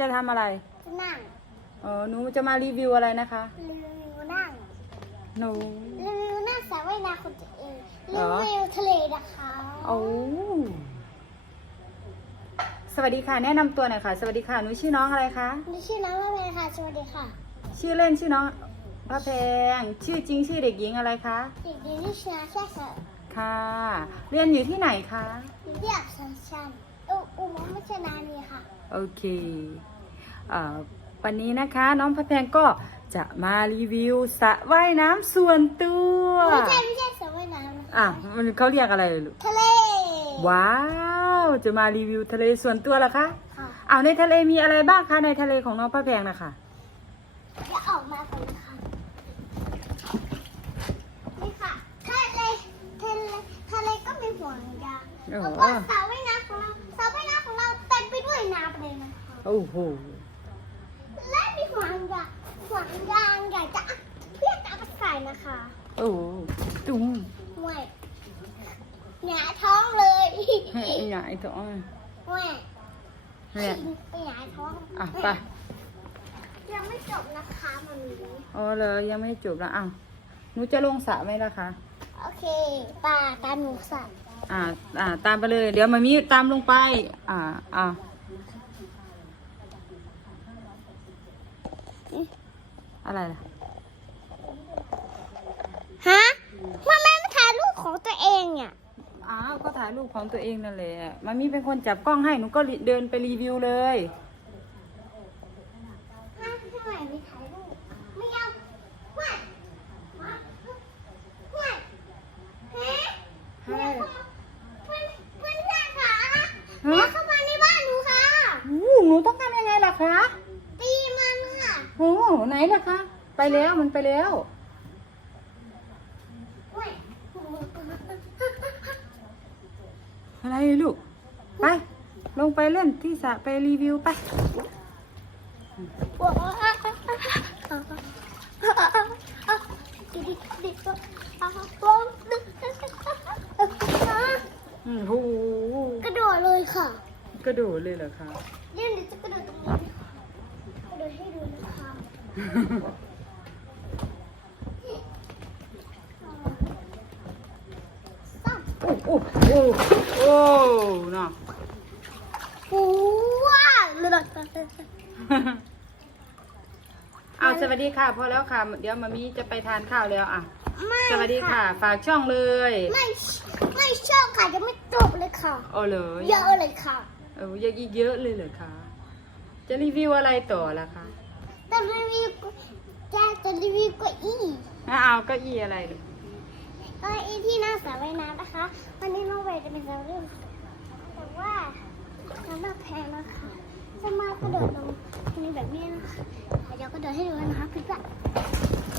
จะทำอะไรนั่งเออหนูจะมารีวิวอะไรนะคะ รีวิวนั่งหนู รีวิวนั่งสระว่ายน้ำของตัวเองเหรรีอ วิวทะเลนะคะโอ้สวัสดีค่ะ แนะนำตัวหน่อยค่ะ สวัสดีค่ะ หนูชื่อน้องอะไรคะนี่ชื่อน้องว่าเป็นค่ะสวัสดีค่ะชื่อเล่นชื่อน้องพระแพง ชื่อจริงชื่อเด็กหญิงอะไรคะ เด็กหญิงที่ชื่อแค่ค่ะค่ะ เรียนอยู่ที่ไหนคะ อยู่ที่อักษรชัน อุอุโมงค์มัชนานีค่ะ โอเคเอ่อวันนี้นะคะน้องพระแพงก็จะมารีวิวสระว่ายน้ำส่วนตัวไม่ใช่ไม่ใช่สระว่ายน้ำนะคะอะมันเขาเรียกอะไรลูกทะเล ว้าว จะมารีวิวทะเลส่วนตัวเหรอคะค่ะอ้าวในทะเลมีอะไรบ้างคะในทะเลของน้องพระแพงนะคะจะออกมาก่อนนะคะนี่ค่ะทะเลทะเลทะเลก็มีห่วงยางโอ้โหแล้วก็สระ โอ้โหและมีห่วงยางห่วงยางใหญ่จะเพื่อจะเอาไปใส่นะคะโอ้โหจุ้มห่วยหงายท้องเลยให้ใหญ่ตัวอ้อยห่วยเนี่ยไปหงายท้องอะไปยังไม่จบนะคะมันมีอ๋อเลยยังไม่จบแล้วอ้าวหนูจะลงสระไหมล่ะคะโอเคปลาตาหนูสัตว์อ่าอ่าตามไปเลย เดี๋ยวมามีตามลงไป อ่าอ่า อะไรล่ะฮะมันไม่มาถ่ายรูปของตัวเองเนี่ย อ้าวก็ถ่ายรูปของตัวเองนั่นแหละมามีเป็นคนจับกล้องให้หนูก็รีเดินไปรีวิวเลย ฮะทำไมไม่ถ่ายรูปไม่เอาห่วยห่วยฮะ ให้ เพื่อนเพื่อนเพื่อนค่ะ ฮะ แล้วเข้ามาในบ้านหนูค่ะ อู้หนูต้องการยังไงล่ะคะ ตีมันค่ะ โอ้ไหน ล่ะคะ ไปแล้วมันไปแล้วห่วยอะไรลูก ไป ลงไปเล่นที่สระไปรีวิวไปอืมโหกระโดดเลยค่ะ กระโดดเลยเหรอคะเดี๋ยวหนูจะกระโดดตรงนี้กระโดดให้ดูนะคะสาม โอ้โอ้โอ้โอ้เนาะว้าวเลยอ้าวสวัสดีค่ะพอแล้วค่ะ เดี๋ยวมามีจะไปทานข้าวแล้วอะ ไม่สวัสดีค่ะ ฝากช่องเลยไม่ไม่ชอบค่ะจะไม่จบเลยค่ะโอ้เลยเยอะเลยค่ะ เออเยอะอีกเยอะเลยเหรอคะ จะรีวิวอะไรต่อล่ะคะ จะรีวิวจะจะรีวิวเก็อีอะเอาเก็อีอะไรลูกเก็อีที่หน้าสระว่ายน้ำนะคะ วันนี้น้องเวย์จะเป็นสาวเรื่องแต่ว่าน้ำหนักแพงนะคะจะมากระโดดลงตรงนี้แบบนี้นะคะเดี๋ยวกระโดดให้ดูนะคะพี่ปะ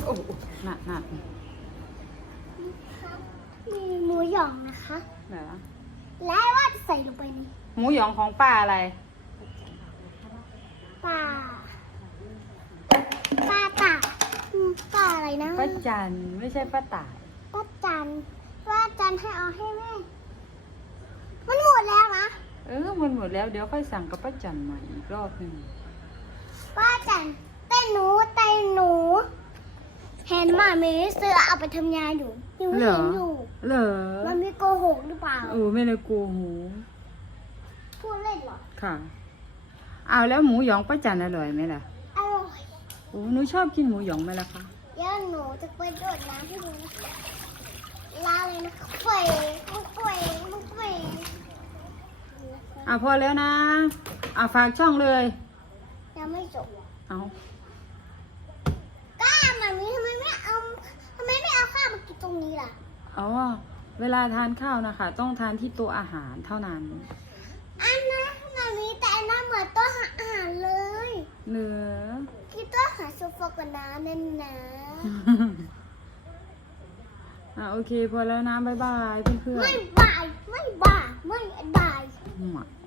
โอ้โหหนักหนักมีหมูหยองนะคะไหนวะและว่าจะใส่ลงไปในหมูหยองของป้าอะไรปลาปลาตาอืมปลา อะไรนะป้าจันไม่ใช่ป้าตายป้าจันป้าจันให้เอาให้แม่ มันหมดแล้วนะเออมันหมดแล้วเดี๋ยวค่อยสั่งกับป้าจันใหม่อีกรอบหนึ่งป้าจันเต้นหนูเต้นหนูเห็นหมามีเสือเอาไปทำยาอยู่ยังเหรเห็อนอยู่เหรอมันมีโกหกหรือเปล่าเออไม่ได้โกหูพูดเล่นเหรอค่ะเอาแล้วหมูหยองป้าจันอร่อยไหมล่ะอร่อยโอ้หนูชอบกินหมูหยองไหมล่ะคะ เดี๋ยวหนูจะไปโดดน้ำให้ดูนะลาเลยนะเฟยมุกเฟยมุกเฟยอะพอแล้วนะ อะฝากช่องเลย ยังไม่จบเอาก้ามันนี้ทำไมไม่เอาทำไมไม่เอาข้าวมากินตรงนี้ล่ะอ๋อเวลาทานข้าวนะคะ ต้องทานที่ต๊ะอาหารเท่านั้น อันนั้นมันมีแต่อันนั้นเหมือนต๊ะอาหารเลย เนื้อ กินโต๊ะอาหารโซฟากันนะนั่นนะอะโอเคพอแล้วนะบ๊ายบายเพื่อนไม่บาย ไม่บาย ไม่บายๆ